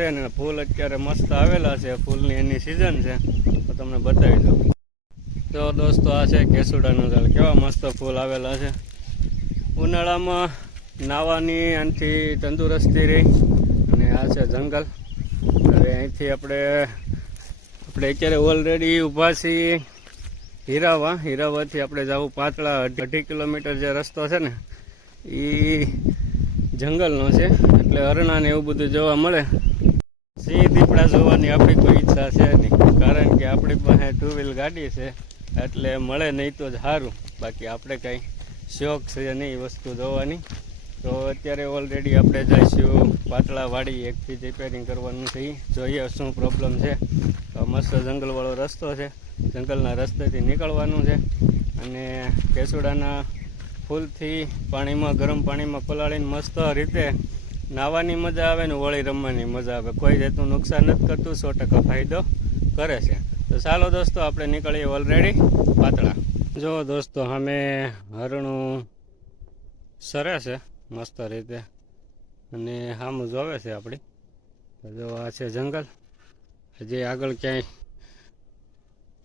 છે ને ફૂલ અત્યારે મસ્ત આવેલા છે, ફૂલની એની સિઝન છે, તો તમને બતાવી દઉં. તો દોસ્તો આ છે કેસુડાનું ઝાડ, કેવા મસ્ત ફૂલ આવેલા છે. ઉનાળામાં નાવાની આનાથી તંદુરસ્તી રહી. અને આ છે જંગલ. હવે અહીંથી આપણે અત્યારે ઓલરેડી ઊભા છીએ હીરાવાથી આપણે જવું પાતળા. 2.5 કિલોમીટર જે રસ્તો છે ને એ જંગલનો છે, એટલે હરણા ને એવું બધું જોવા મળે. સિંહ દીપડા જોવાની આપણી કોઈ ઈચ્છા છે નહીં, કારણ કે આપણી પાસે 2 વ્હીલ ગાડી છે, એટલે મળે નહીં તો જ સારું. બાકી આપણે કાંઈ શોખ છે નહીં એ વસ્તુ જોવાની. તો અત્યારે ઓલરેડી આપણે જઈશું પાતળા વાડી, એકથી રિપેરિંગ કરવાનું છે. જોઈએ શું પ્રોબ્લેમ છે. તો મસ્ત જંગલવાળો રસ્તો છે, જંગલના રસ્તેથી નીકળવાનું છે. અને કેસુડાના ફૂલથી પાણીમાં, ગરમ પાણીમાં પલાળીને મસ્ત રીતે નાહવાની મજા આવે ને હોળી રમવાની મજા આવે. કોઈ જાતનું નુકસાન નથી કરતું, 100% ફાયદો કરે છે. તો ચાલો દોસ્તો આપણે નીકળીએ ઓલરેડી પાતળા. જો દોસ્તો સામે હરણું સરે છે મસ્ત રીતે, અને સામું જોવે છે આપણી. તો જો આ છે જંગલ. હજી આગળ ક્યાંય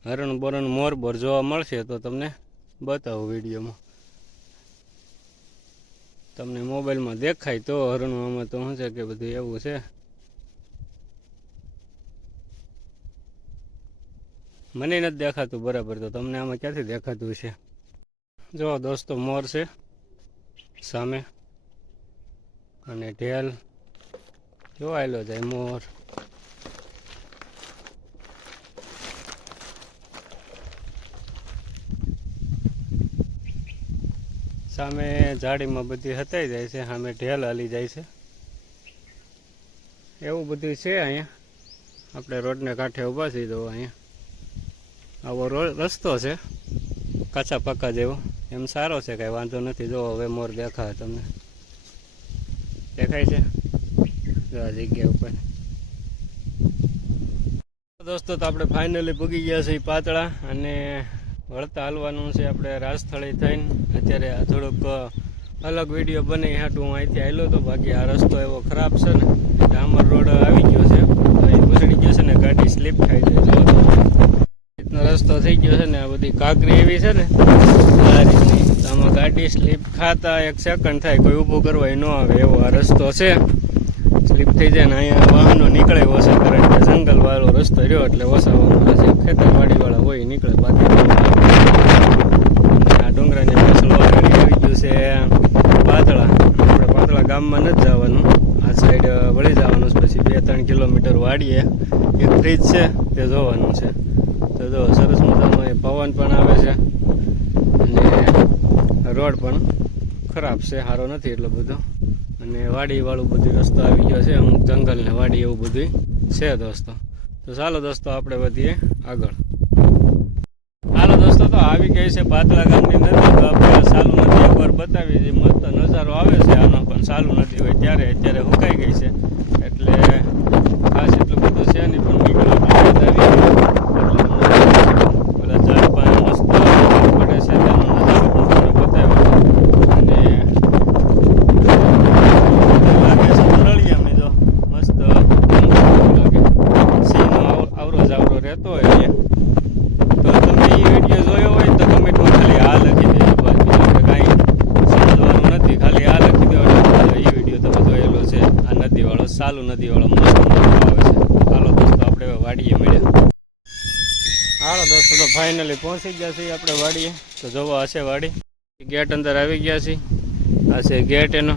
હરણ બોરણ મોર જોવા મળશે તો તમને બતાવું વિડીયોમાં. તમને મોબાઈલમાં દેખાય તો હરણું, આમાં તો શું છે કે બધું એવું છે. મને નથી દેખાતું બરાબર, તો તમને આમાં ક્યાંથી દેખાતું છે. જો દોસ્તો મોર છે સામે, અને ઢેલ જોવાયેલો જાય મોર. સામે ઝાડીમાં બધી હતાઈ જાય છે, સામે ઢેલ હાલી જાય છે. એવું બધું છે અહીંયા. આપણે રોડને કાંઠે ઊભા છીએ. તો અહીંયા આવો રસ્તો છે કાચા પાકા જેવો, એમ સારો છે, કાંઈ વાંધો નથી. જો હવે મોર દેખાય તમને, દેખાય છે આ જગ્યા ઉપર. દોસ્તો તો આપણે ફાઇનલી પૂગી ગયા છીએ પાતળા, અને વળતા હાલવાનું છે આપણે રાજસ્થળી થઈને. અત્યારે થોડુંક અલગ વિડીયો બની હાટું હું અહીંથી આવેલો હતો. બાકી આ રસ્તો એવો ખરાબ છે ને, ડામર રોડ આવી ગયો છે, તો એ ઘૂસડી ગયો છે ને ગાડી સ્લીપ ખાઈ જાય. જો રીતનો રસ્તો થઈ ગયો છે ને, આ બધી કાંકરી એવી છે ને આ રીતની, તો આમાં ગાડી સ્લીપ ખાતા 1 સેકન્ડ થાય, કોઈ ઊભું કરવા ન આવે એવો આ રસ્તો છે. સ્લીપ થઈ જાય ને અહીંયા વાહનો નીકળે ઓછા, કારણ કે જંગલવાળો રસ્તો રહ્યો એટલે ઓછા વાહનો છે. ખેતરવાડીવાળા હોય નીકળે, બાકી આ ડુંગરાની પાછળ ગાડી આવી ગયું છે પાતળા. આપણે પાતળા ગામમાં નથી જવાનું, આ સાઈડ વળી જવાનું છે. પછી 2-3 કિલોમીટર વાડીએ એક બ્રિજ છે તે જોવાનું છે. તો જો સરસ મજાનો પવન પણ આવે છે, અને રોડ પણ ખરાબ છે, સારો નથી એટલો બધો. અને વાડીવાળું બધું રસ્તો આવી ગયો છે, અમુક જંગલ ને વાડી એવું બધું છે દોસ્તો. તો ચાલો દોસ્તો આપણે વધીએ આગળ. હાલો દોસ્તો, તો આવી ગઈ છે પાતળા ગામની નદી. તો આપણે ચાલુ નદી એકવાર બતાવી દઈએ. મસ્ત નજારો આવે છે આનો, પણ ચાલુ નદી હોય ત્યારે. અત્યારે સુકાઈ ગઈ છે, એટલે ખાસ એટલું બધું છે નહીં, પણ નીકળો બધા ઝાડ પાસે મસ્ત પડે છે, તેનો નજારો પણ તમને બતાવ્યો. અને લાગે છે રળિયામાં, જો મસ્ત લાગે, સિંહનો આવરો જાવરો રહેતો હોય અહીંયા. તો તમે એ વિડીયો જોયો હોય તો કમેન્ટમાં ખાલી આ લખી દેજો, બસ બીજું કાંઈ સમજવાનું નથી. ખાલી આ લખી દો એટલે એ વિડીયો તમે જોયેલો છે. આ નદીવાળો, ચાલુ નદીવાળો મસ્ત મજા આવે છે. હાલો દોસ્તો આપણે વાડીએ મળ્યા. હાલો દોસ્તો, તો ફાઇનલી પહોંચી ગયા છીએ આપણે વાડીએ. તો જોવો હશે વાડી, ગેટ અંદર આવી ગયા છીએ. આ છે ગેટ એનો,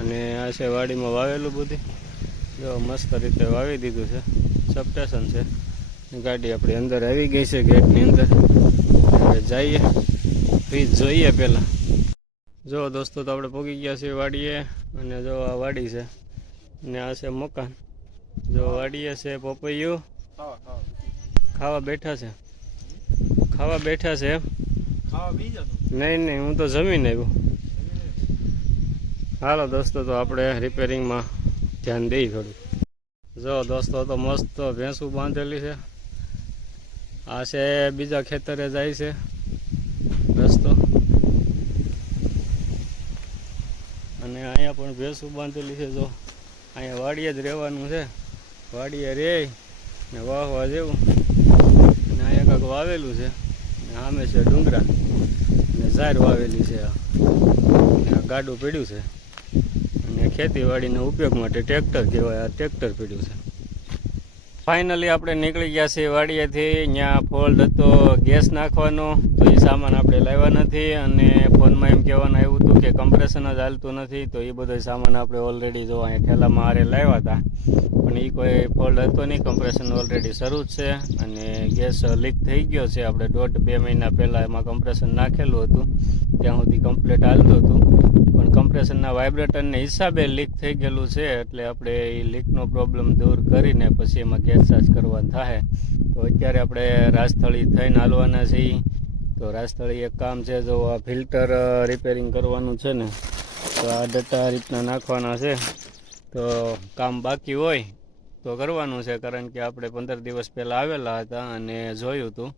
અને આ છે વાડીમાં વાવેલું બધું. જો મસ્ત રીતે વાવી દીધું છે, સબસ્ટેશન છે. ગાડી આપણી અંદર આવી ગઈ છે ગેટની અંદર. હવે જઈએ ફ્રીજ જોઈએ પહેલાં. જો દોસ્તો તો આપણે પહોંચી ગયા છીએ વાડીએ, અને જો આ વાડી છે, ને આ છે મકાન. જો વાડીએ છે પપૈયું ખાવા બેઠા છે, એમ નહીં, હું તો જમીને આવ્યો. હાલો દોસ્તો, તો આપણે રિપેરિંગમાં ધ્યાન દઈએ થોડું. જો દોસ્તો તો મસ્ત ભેંસું બાંધેલી છે. આ છે બીજા ખેતરે જાય છે રસ્તો, અને અહીંયા પણ ભેંસું બાંધેલી છે. જો અહીંયા વાડીએ જ રહેવાનું છે. વાડીએ રે ને વાહવા જેવું ને અહીંયા કાંક વાવેલું છે ને સામે છે ડુંગરા ને ઝાર વાવેલી છે ને આ ગાડું પડ્યું છે અને ખેતીવાડીના ઉપયોગ માટે ટ્રેક્ટર કહેવાય. આ ટ્રેક્ટર પડ્યું છે. ફાઇનલી આપણે નીકળી ગયા છીએ વાડીએથી. ત્યાં ફોલ્ડ હતો ગેસ નાખવાનો, તો એ સામાન આપણે લાવ્યા નથી અને ફોનમાં એમ કહેવાનું આવ્યું હતું કે કમ્પ્રેશન જ હાલતું નથી, તો એ બધો સામાન આપણે ઓલરેડી જો અહીંયા ઠેલામાં હારે લાવ્યા હતા પણ એ કોઈ ફોલ્ડ હતો નહીં. કમ્પ્રેશન ઓલરેડી શરૂ જ છે અને ગેસ લીક થઈ ગયો છે. આપણે 1.5-2 મહિના પહેલાં એમાં કમ્પ્રેશન નાખેલું હતું, ત્યાં સુધી કમ્પ્લીટ હાલતું હતું પણ કમ્પ્રેશનના વાઇબ્રેટરને હિસાબે લીક થઈ ગયેલું છે. એટલે આપણે એ લીકનો પ્રોબ્લેમ દૂર કરીને પછી એમાં ગેસ ચાર્જ કરવાનું થાય. તો અત્યારે આપણે રાજસ્થળી થઈને હાલવાના છીએ. તો રાજસ્થળી એક કામ છે, જો આ ફિલ્ટર રિપેરિંગ કરવાનું છે ને, તો આ ડટ્ટા રીતના નાખવાના છે. તો કામ બાકી હોય તો કરવાનું છે, કારણ કે આપણે 15 દિવસ પહેલાં આવેલા હતા અને જોયું હતું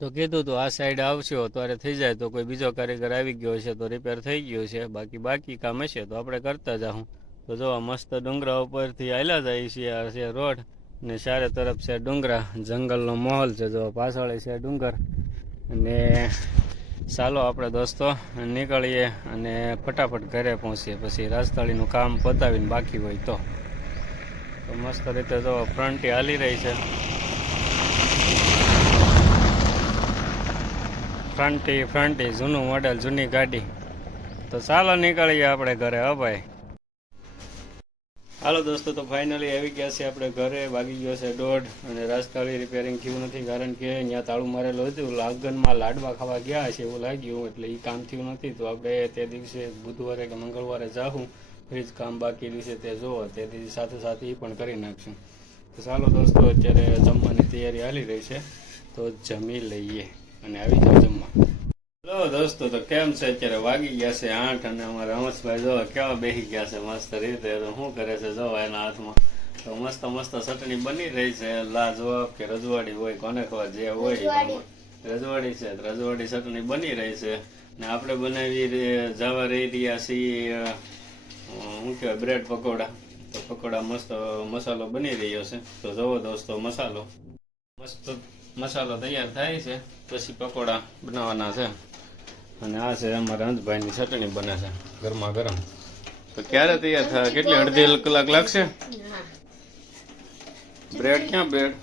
તો કીધું હતું આ સાઈડ આવશો ત્યારે થઈ જાય. તો કોઈ બીજો કારીગર આવી ગયો છે તો રિપેર થઈ ગયું છે, બાકી કામ હશે તો આપણે કરતા જાઉં. તો જો મસ્ત ડુંગરા ઉપરથી હાલ્યા જાય છે. આ છે રોડ ને ચારે તરફ છે ડુંગરા, જંગલનો માહોલ છે. જો પાછળ છે ડુંગર અને ચાલો આપણે દોસ્તો નીકળીએ અને ફટાફટ ઘરે પહોંચીએ. પછી રાજસ્થળીનું કામ પતાવીને બાકી હોય તો મસ્ત રીતે જો ફ્રન્ટી હાલી રહી છે. ફ્રન્ટી જૂનું મોડેલ, જૂની ગાડી. તો ચાલો નીકળીએ આપણે ઘરે. હો ભાઈ, હાલો દોસ્તો, તો ફાઇનલી આવી ગયા છે આપણે ઘરે. વાગી ગયો છે 1:30 અને રાજસ્થળી રિપેરિંગ થયું નથી, કારણ કે અહીંયા તાળું મારેલું હતું. લાગનમાં લાડવા ખાવા ગયા છે એવું લાગ્યું, એટલે એ કામ થયું નથી. તો આપણે તે દિવસે બુધવારે કે મંગળવારે જાઉં, ફ્રીજ કામ બાકી રહેશે તે જોવો, તે દિવસે સાથે સાથે એ પણ કરી નાખશું. તો ચાલો દોસ્તો, અત્યારે જમવાની તૈયારી હાલી રહી છે, તો જમી લઈએ અને આવી જાવ જમવા. લો દોસ્તો, તો કેમ છે? અત્યારે વાગી ગયા છે 8 અને અમારા રમેશભાઈ જો કેવા બેસી ગયા છે મસ્ત રીતે. તો શું કરે છે જો એના હાથમાં તો મસ્ત ચટણી બની રહી છે. લા જવાબ કે રજવાડી હોય, કોને ખબર, જે હોય રજવાડી છે. રજવાડી ચટણી બની રહી છે ને આપણે બનાવી જવા રહી રહ્યા છીએ શું કહેવાય બ્રેડ પકોડા. તો પકોડા મસ્ત મસાલો બની રહ્યો છે. તો જુઓ દોસ્તો, મસાલો તૈયાર થાય છે, પછી પકોડા બનાવવાના છે. અને આ છે અમારા અંતભાઈની ચટણી બને છે ગરમા ગરમ. તો ક્યારે તૈયાર થાય? કેટલી અડધી કલાક લાગશે? બ્રેડ ક્યાં બ્રેડ?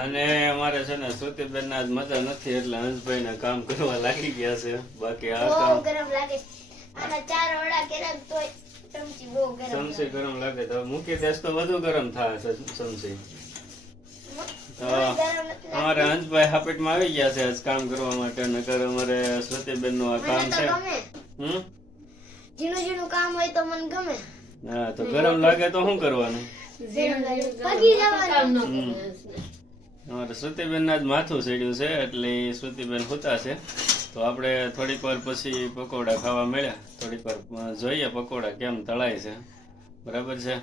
અને અમારે છે ને શ્રુતિબેન ના મજા નથી, એટલે હંસભાઈ કામ કરવા લાગી ગયા છે. બાકી આ કામ ગરમ લાગે, આના 4 વડા કેરા તોય ચમચી બહુ ગરમ, ચમચી ગરમ લાગે. તો મૂકી દેશ તો વધુ ગરમ થાય છે ચમચી. તો અમારે હંસભાઈ હાપેટમાં આવી ગયા છે આજ કામ કરવા માટે. નકર અમારે શ્રુતિબેન નું આ કામ છે. ઝીણું કામ હોય તો મને ગમે. હા, તો ગરમ લાગે તો શું કરવાનું? અમારે શ્રુતિબેન ના જ માથું ચડ્યું છે, એટલે શ્રુતિબેન હોતા છે. તો આપણે થોડીક વાર પછી પકોડા ખાવા મળ્યા. થોડીક વાર જોઈએ પકોડા કેમ તળાય છે. બરાબર છે?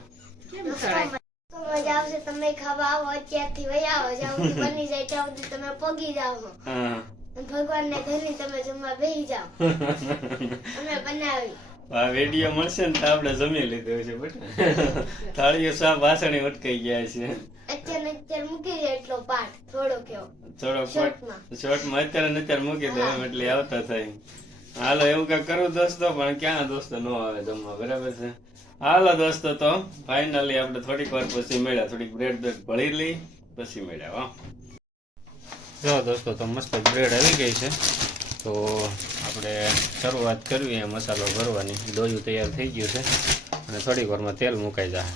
મજા આવશે. તમે ખાવા આવો, અત્યારથી વહી આવો, જ્યાં સુધી બની જાય ત્યાં સુધી તમે પગી જાઓ. ભગવાન ને ધની તમે જમવા બેસી જાઓ. અમે બનાવી આ વિડીયો મળશે ને તો આપણે જમી લીધું છે બેટા. થાળીઓ સા વાસણી અટકાઈ ગયા છે. અત્યારે મૂકી દે એટલો પાઠ થોડો શોર્ટમાં અત્યારે મૂકી દે એટલે આવતા થાય. હાલો એવું કઈ કરું દોસ્તો, પણ ક્યાં દોસ્તો ન આવે જમવા. બરાબર છે? હાલો દોસ્તો, તો ફાઇનલી આપણે થોડીક વાર પછી મળ્યા. થોડીક બ્રેડ ભળી લઈ પછી મળ્યા. જો દોસ્તો, તો મસ્ત બ્રેડ આવી ગઈ છે. તો આપણે શરૂઆત કરવી એ મસાલો ભરવાની. ડોયું તૈયાર થઈ ગયું છે અને થોડીક વારમાં તેલ મુકાઈ જાય.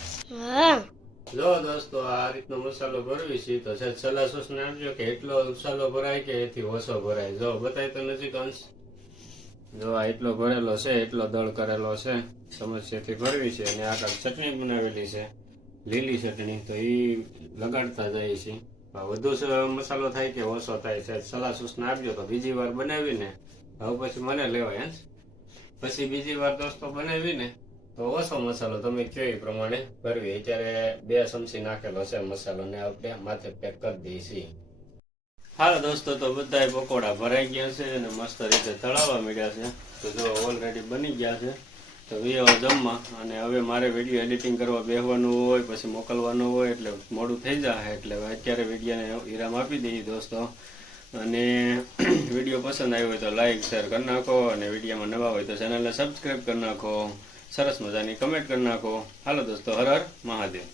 જો દોસ્તો, આ રીતનો મસાલો ભરવી છે. તો સલાહ સૂચના આપજો કે એટલો મસાલો ભરાય કે એથી ઓછો ભરાય. જો બતાય તો નજીક અંશ. જો આ એટલો ભરેલો છે, એટલો દળ કરેલો છે. સમસ્યાથી ભરવી છે. અને આ ચટણી બનાવેલી છે, લીલી ચટણી. તો એ લગાડતા જાય છે. વધુ મસાલો થાય કે ઓછો થાય છે સલાહ સૂચના આપજો. તો બીજી વાર બનાવીને હવે પછી મને લેવાય. પછી બીજી વાર દોસ્તો બનાવીને તો ઓછો મસાલો તમે કહો એ પ્રમાણે ભરવી. અત્યારે 2 ચમચી નાખેલો છે મસાલો ને આપણે માથે પેક કરી દઈએ છીએ. હાલો દોસ્તો, તો બધા પકોડા ભરાઈ ગયા છે અને મસ્ત રીતે તળાવવા મળ્યા છે. તો જો ઓલરેડી બની ગયા છે તો વિયો જમવા, અને હવે મારે વિડીયો એડિટિંગ કરવા બેસવાનું હોય, પછી મોકલવાનું હોય, એટલે મોડું થઈ જાય. એટલે અત્યારે વિડીયોને વિરામ આપી દઈએ દોસ્તો. અને વિડીયો પસંદ આવ્યો હોય તો લાઈક શેર કરી નાખો, અને વિડીયોમાં નવા હોય તો ચેનલને સબસ્ક્રાઈબ કરી નાખો. સરસ મજાની કમેન્ટ કરી નાખો. હાલો દોસ્તો, હર હર મહાદેવ.